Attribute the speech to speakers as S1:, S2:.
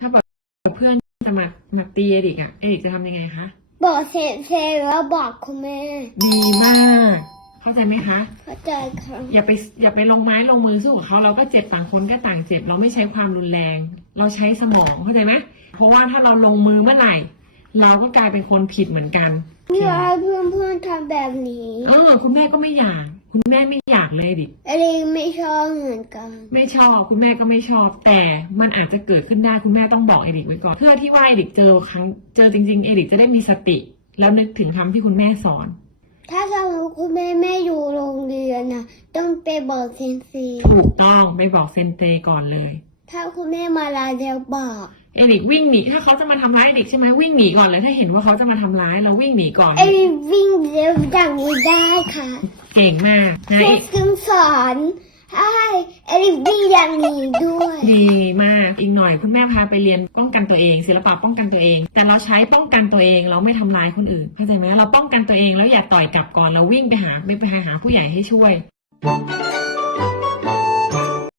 S1: ถ้าแบบเพื่อนจะมามาตีเอริกอะเอริกจะทำยังไงคะ
S2: บอกเซนเซแล้วบอกคุณแม่
S1: ดีมาก เข้าใจไหมคะ
S2: เข้าใจค่ะ
S1: อย่าไปอย่าไปลงไม้ลงมือสู้กับเขาเราก็เจ็บต่างคนก็ต่างเจ็บ เราไม่ใช้ความรุนแรง เราใช้สมองเข้าใจไหมเพราะว่าถ้าเราลงมือเมื่อไหร่ เราก็กลายเป็นคนผิดเหมือนกัน
S2: อยากให้เพื่อนเพื่อนๆทำแบบนี้
S1: เออคุณแม่ก็ไม่อยาก คุณแม่ไม่อยากเลยดิ
S2: อะไรไม่ชอบเหมือนกัน
S1: ไม่ชอบคุณแม่ก็ไม่ชอบ แต่มันอาจจะเกิดขึ้นได้คุณแม่ต้องบอกเอริกไว้ก่อน เพื่อที่ว่าเอริกเจอครั้งเจอจริง ๆ เอริกจะได้มีสติ แล้วนึกถึงคำที่คุณแม่สอน
S2: ถ้าสมมติคุณแม่ไม่อยู่โรงเรียนนะต้องไปบอกเซนเซ
S1: ถูกต้องไปบอกเซนเตก่อนเลย
S2: ถ้าคุณแม่มาลาเดียวบอก
S1: เอริกวิ่งหนีถ้าเขาจะมาทำร้ายเอริกใช่ไหมวิ่งหนีก่อนเลยถ้าเห็นว่าเขาจะมาทำร้ายเราวิ่งหนีก่อน
S2: ไอ้วิ่งเร็วดังไม่ได้ค่ะ
S1: เก่งมากนะ
S2: เซนซึมสอนให้ไอ้วิ่งอย่างนี้ด้วย
S1: ดีมากอีกหน่อยคุณแม่พาไปเรียนป้องกันตัวเอง ศิลปะป้องกันตัวเอง แต่เราใช้ป้องกันตัวเองเราไม่ทำร้ายคนอื่นเข้าใจไหมเราป้องกันตัวเองแล้วอย่าต่อยกลับก่อนเราวิ่งไปหาไม่ไปหาผู้ใหญ่ให้ช่วย